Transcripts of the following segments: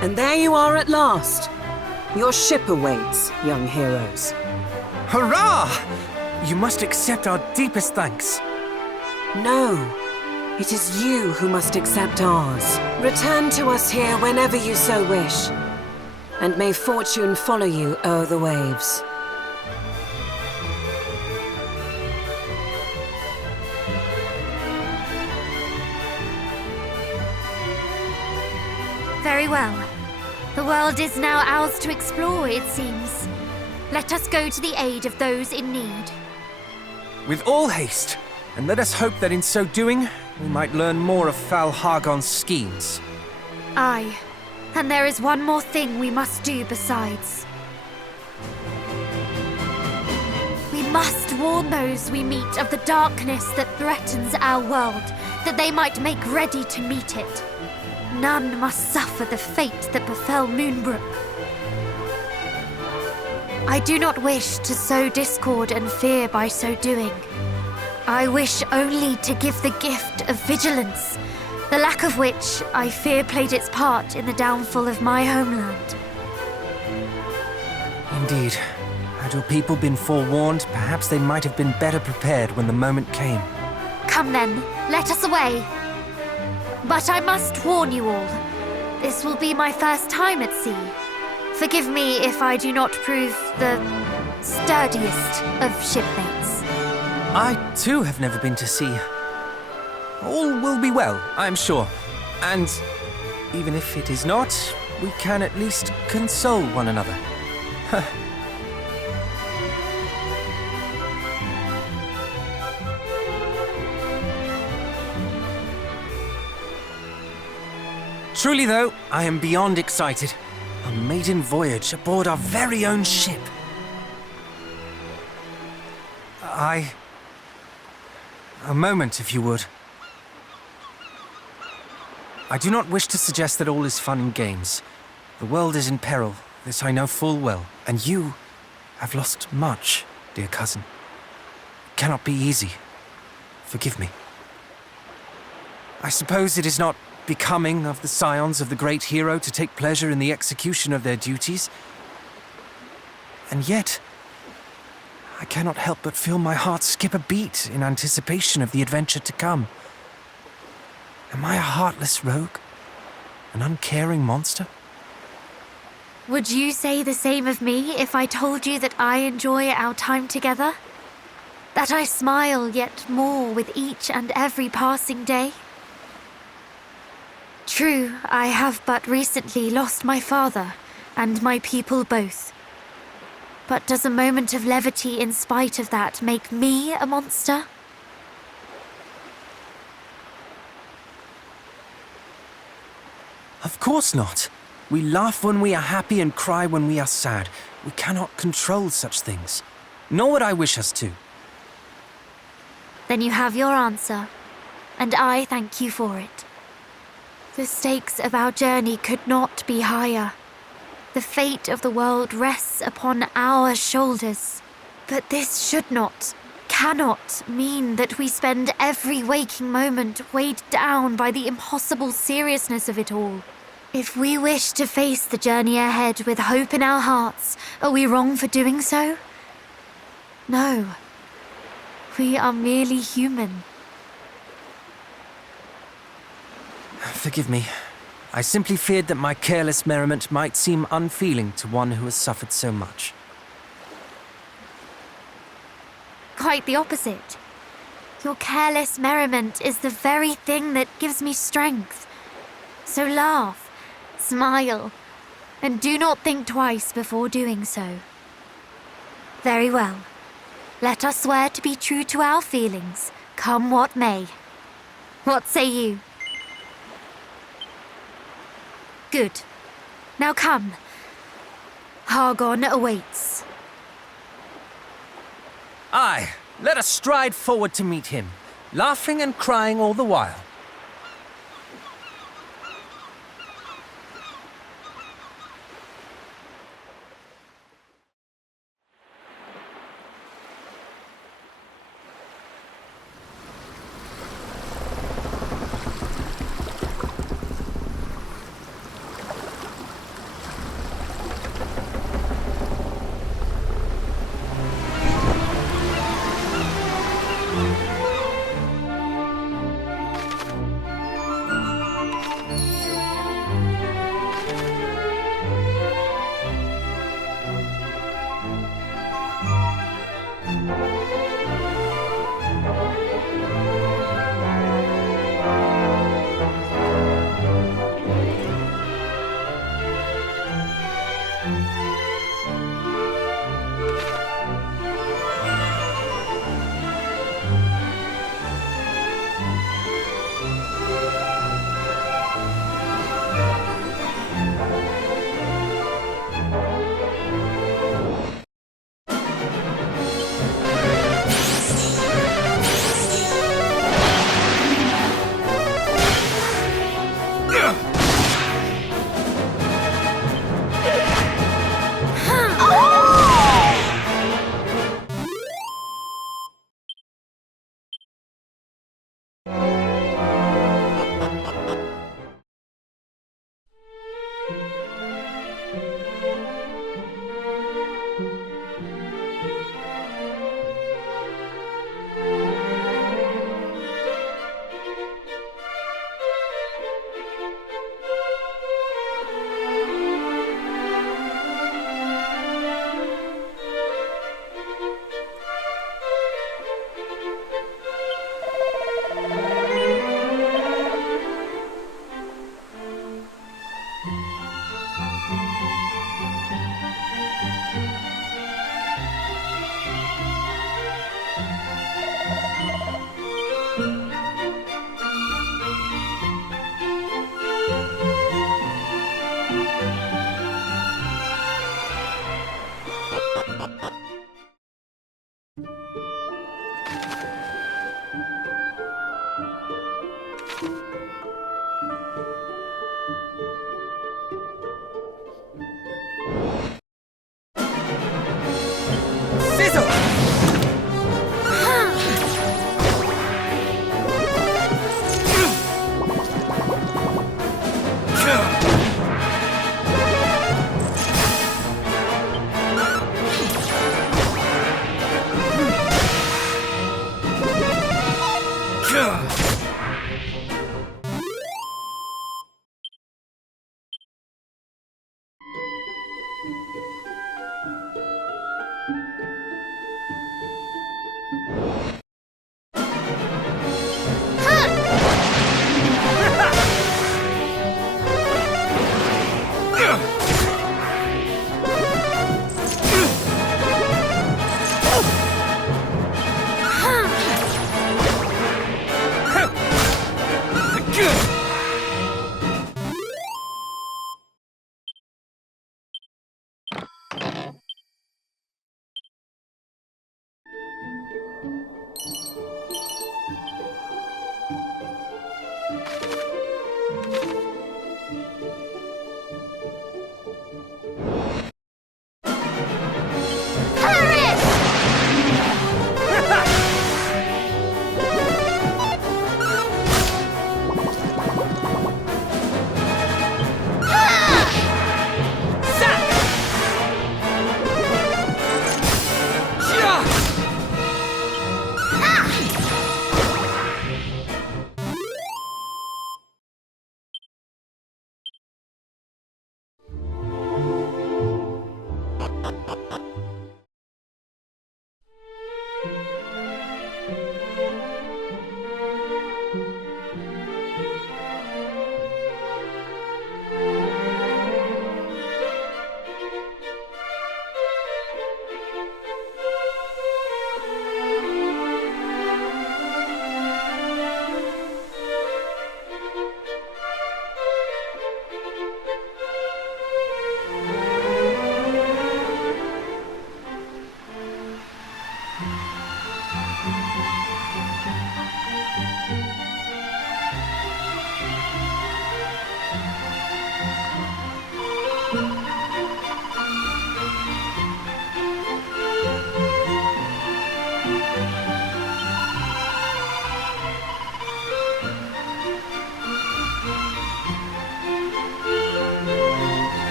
And there you are at last. Your ship awaits, young heroes. Hurrah! You must accept our deepest thanks. No, it is you who must accept ours. Return to us here whenever you so wish. And may fortune follow you o'er the waves. Very well. The world is now ours to explore, it seems. Let us go to the aid of those in need. With all haste, and let us hope that in so doing, we might learn more of Fal Hargon's schemes. Aye, and there is one more thing we must do besides. We must warn those we meet of the darkness that threatens our world, that they might make ready to meet it. None must suffer the fate that befell Moonbrook. I do not wish to sow discord and fear by so doing. I wish only to give the gift of vigilance, the lack of which I fear played its part in the downfall of my homeland. Indeed. Had your people been forewarned, perhaps they might have been better prepared when the moment came. Come then, let us away. But I must warn you all, this will be my first time at sea. Forgive me if I do not prove the sturdiest of shipmates. I, too, have never been to sea. All will be well, I am sure. And even if it is not, we can at least console one another. Truly, though, I am beyond excited. A maiden voyage aboard our very own ship. A moment, if you would. I do not wish to suggest that all is fun and games. The world is in peril, this I know full well. And you have lost much, dear cousin. It cannot be easy. Forgive me. I suppose it is not becoming of the scions of the great hero to take pleasure in the execution of their duties. And yet, I cannot help but feel my heart skip a beat in anticipation of the adventure to come. Am I a heartless rogue? An uncaring monster? Would you say the same of me if I told you that I enjoy our time together? That I smile yet more with each and every passing day? True, I have but recently lost my father, and my people both. But does a moment of levity in spite of that make me a monster? Of course not. We laugh when we are happy and cry when we are sad. We cannot control such things. Nor would I wish us to. Then you have your answer, and I thank you for it. The stakes of our journey could not be higher. The fate of the world rests upon our shoulders. But this should not, cannot mean that we spend every waking moment weighed down by the impossible seriousness of it all. If we wish to face the journey ahead with hope in our hearts, are we wrong for doing so? No. We are merely human. Forgive me. I simply feared that my careless merriment might seem unfeeling to one who has suffered so much. quite the opposite. Your careless merriment is the very thing that gives me strength. So laugh, smile, and do not think twice before doing so. Very well. Let us swear to be true to our feelings, come what may. What say you? Good. Now come. Hargon awaits. Aye, let us stride forward to meet him, laughing and crying all the while.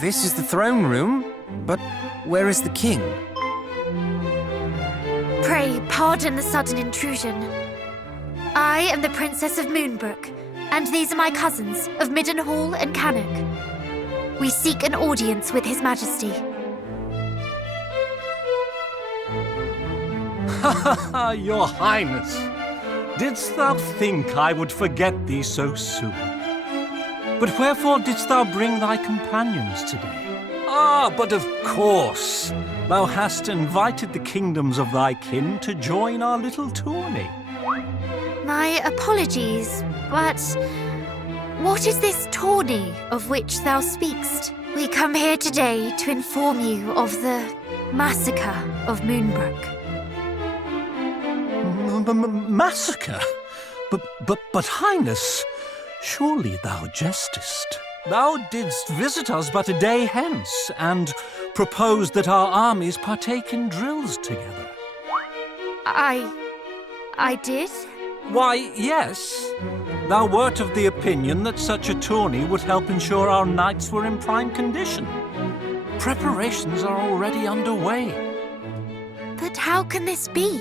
This is the throne room, but where is the king? Pray pardon the sudden intrusion. I am the Princess of Moonbrook, and these are my cousins of Middenhall and Cannock. We seek an audience with His Majesty. Your Highness, didst thou think I would forget thee so soon? But wherefore didst thou bring thy companions today? Ah, but of course, thou hast invited the kingdoms of thy kin to join our little tourney. My apologies, but what is this tourney of which thou speakst? We come here today to inform you of the massacre of Moonbrook. Massacre? But Highness, surely thou jestest. Thou didst visit us but a day hence, and proposed that our armies partake in drills together. I did? Why, yes. Thou wert of the opinion that such a tourney would help ensure our knights were in prime condition. Preparations are already underway. But how can this be?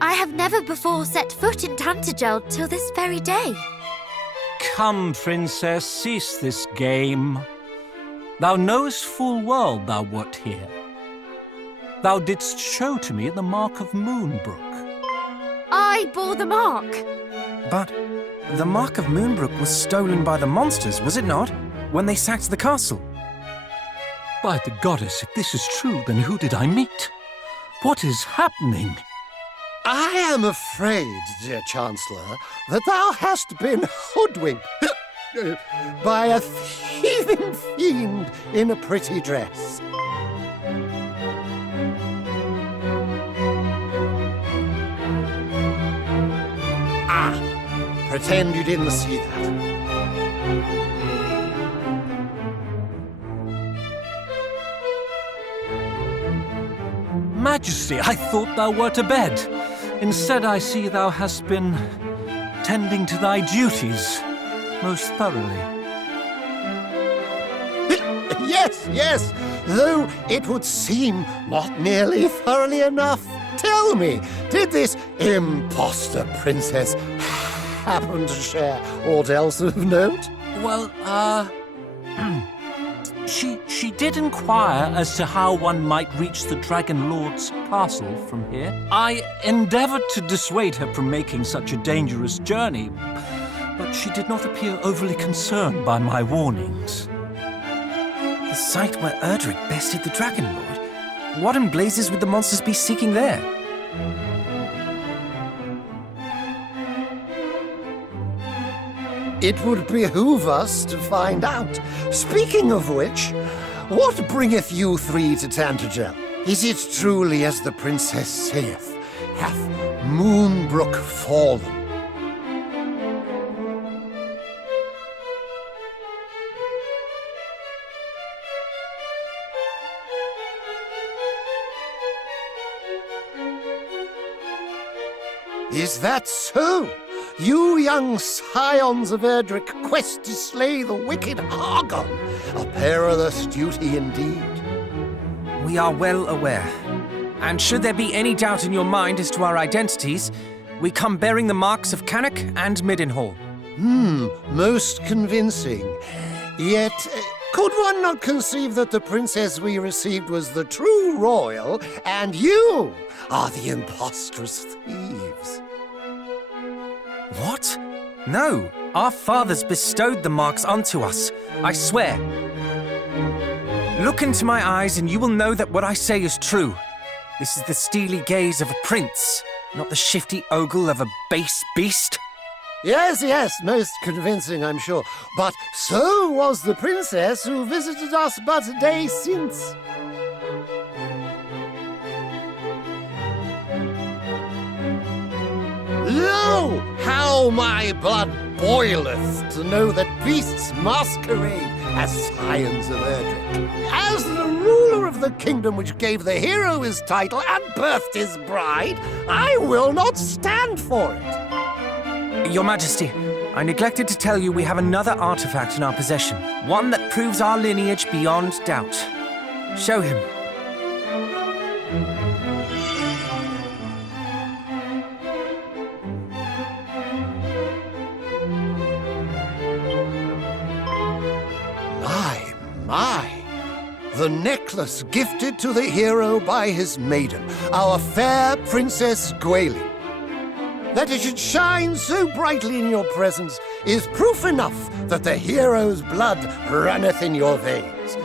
I have never before set foot in Tantagel till this very day. Come, Princess, cease this game. Thou knowest full well thou wert here. Thou didst show to me the mark of Moonbrook. I bore the mark. But the Mark of Moonbrook was stolen by the monsters, was it not? When they sacked the castle. By the goddess, if this is true, then who did I meet? What is happening? I am afraid, dear Chancellor, that thou hast been hoodwinked by a thieving fiend in a pretty dress. Ah, pretend you didn't see that. Majesty, I thought thou wert abed. Instead, I see thou hast been tending to thy duties most thoroughly. Yes, though it would seem not nearly thoroughly enough. Tell me, did this imposter princess happen to share aught else of note? Well, She did inquire as to how one might reach the Dragon Lord's castle from here. I endeavored to dissuade her from making such a dangerous journey, but she did not appear overly concerned by my warnings. The site where Erdrick bested the Dragon Lord? What in blazes would the monsters be seeking there? It would behoove us to find out. Speaking of which, what bringeth you three to Tantagel? Is it truly as the princess saith, hath Moonbrook fallen? Is that so? You young scions of Erdrick quest to slay the wicked Argon, a perilous duty indeed. We are well aware. And should there be any doubt in your mind as to our identities, we come bearing the marks of Cannock and Middenhall. Most convincing. Yet, could one not conceive that the princess we received was the true royal, and you are the impostrous thieves? What? No, our fathers bestowed the marks unto us, I swear. Look into my eyes and you will know that what I say is true. This is the steely gaze of a prince, not the shifty ogle of a base beast. Yes, most convincing, I'm sure. But so was the princess who visited us but a day since. Lo, how my blood boileth to know that beasts masquerade as scions of Erdrick. As the ruler of the kingdom which gave the hero his title and birthed his bride, I will not stand for it. Your Majesty, I neglected to tell you we have another artifact in our possession. One that proves our lineage beyond doubt. Show him. My! The necklace gifted to the hero by his maiden, our fair Princess Gwaelin. That it should shine so brightly in your presence is proof enough that the hero's blood runneth in your veins.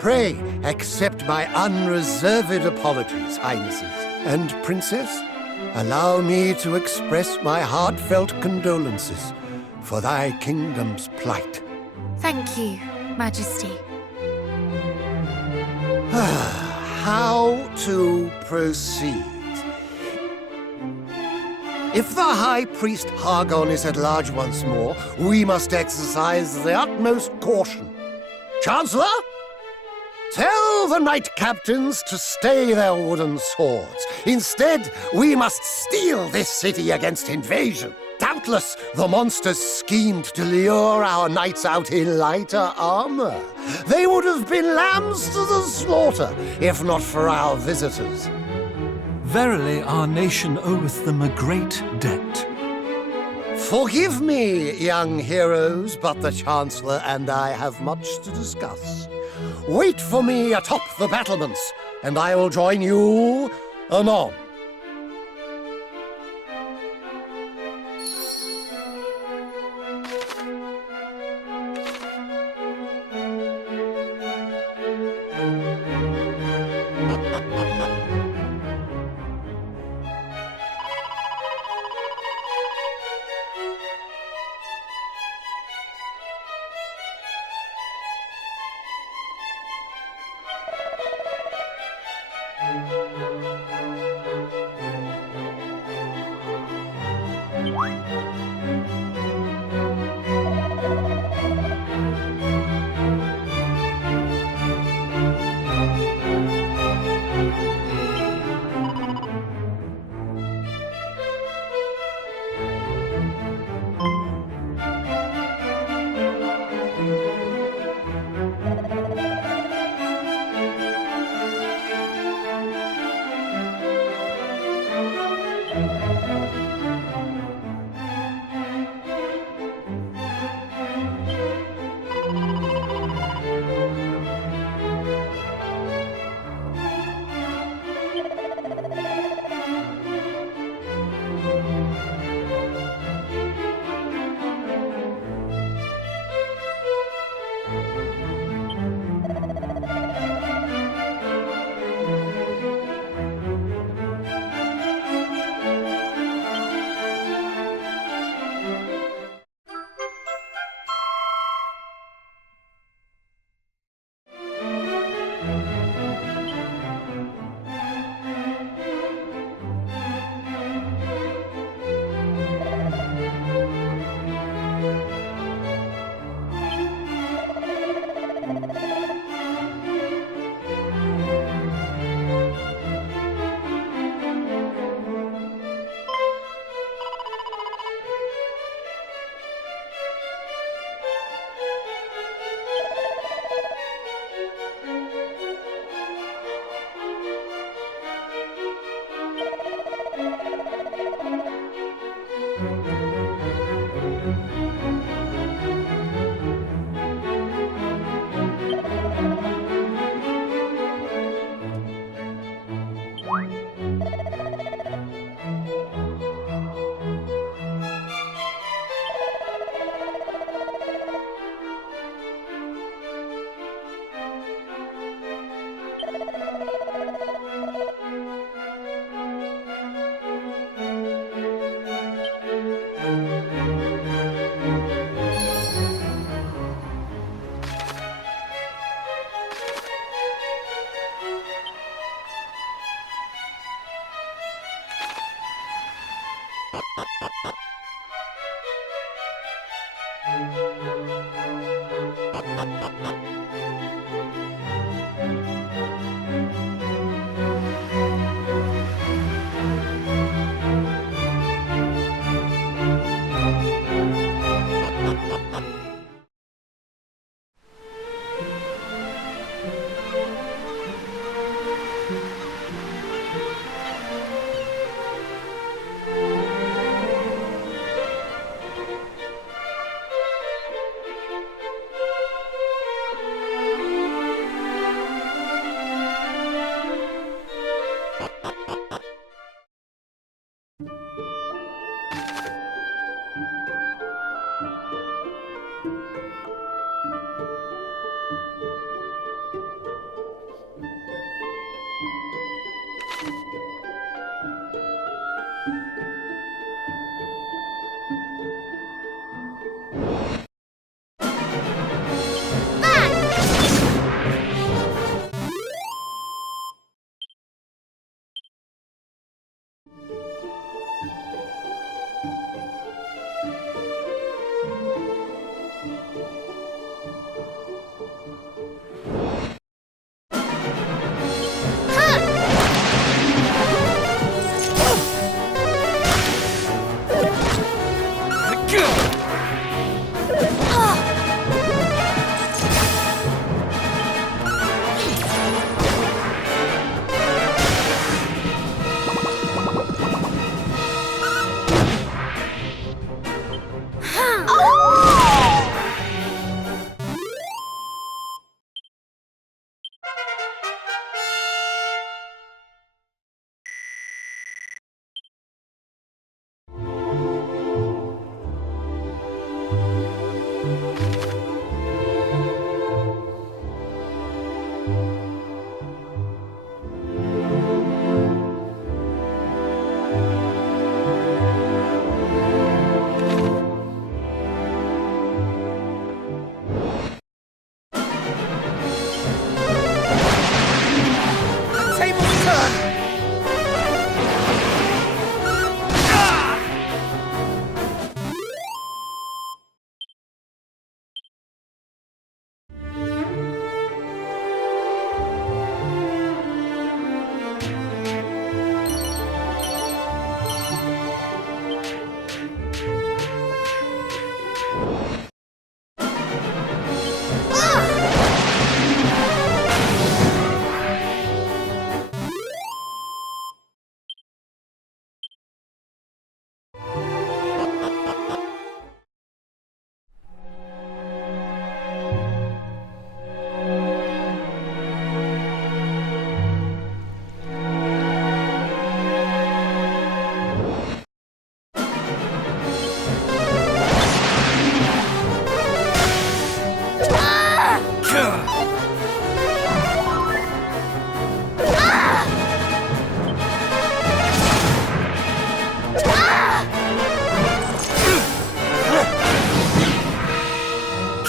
Pray accept my unreserved apologies, Highnesses. And, Princess, allow me to express my heartfelt condolences for thy kingdom's plight. Thank you, Majesty. How to proceed? If the High Priest Hargon is at large once more, we must exercise the utmost caution. Chancellor? Tell the knight captains to stay their wooden swords. Instead, we must steal this city against invasion. Doubtless, the monsters schemed to lure our knights out in lighter armor. They would have been lambs to the slaughter, if not for our visitors. Verily, our nation oweth them a great debt. Forgive me, young heroes, but the Chancellor and I have much to discuss. Wait for me atop the battlements, and I will join you anon.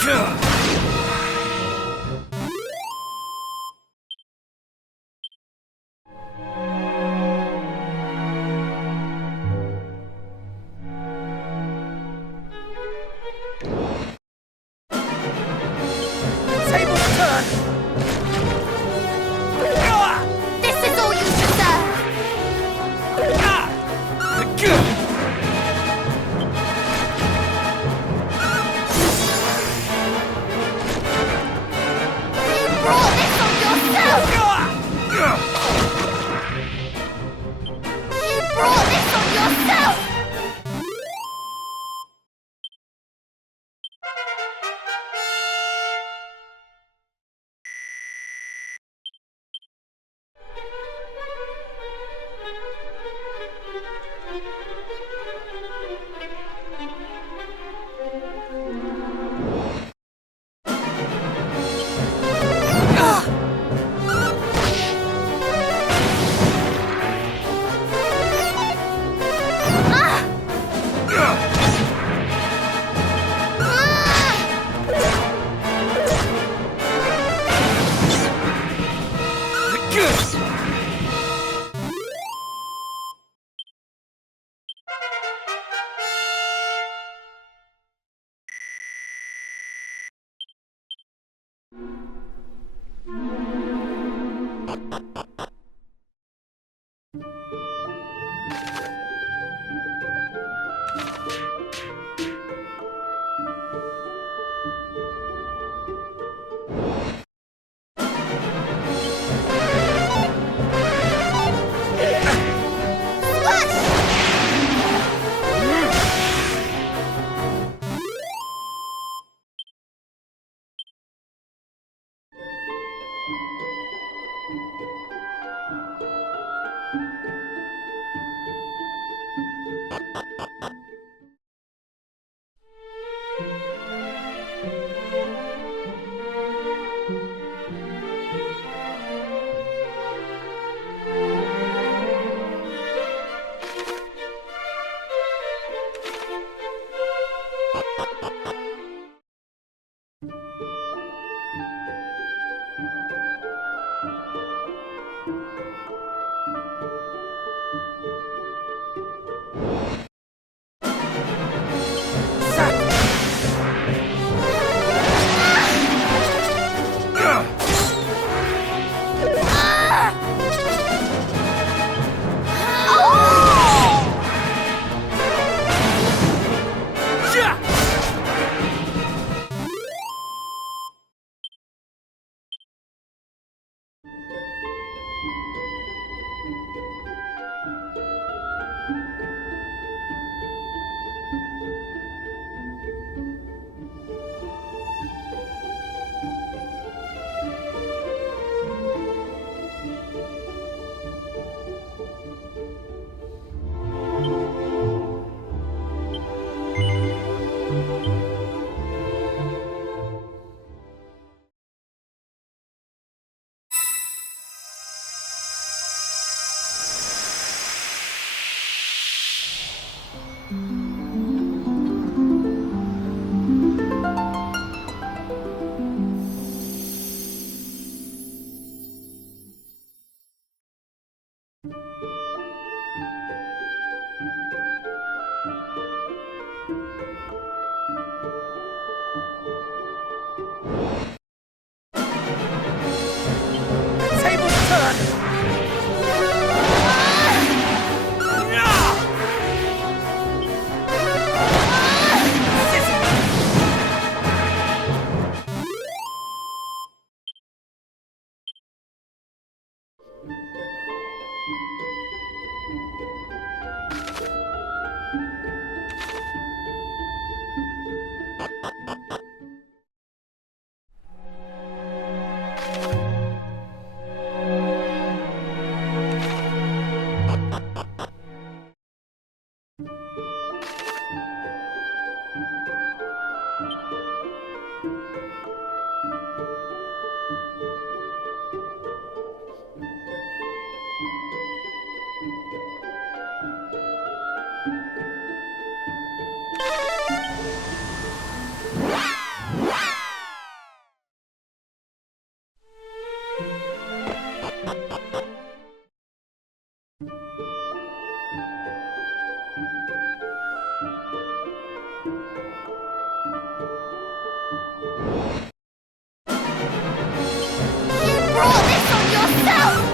Tables turn! This is all you deserve! You brought this on yourself!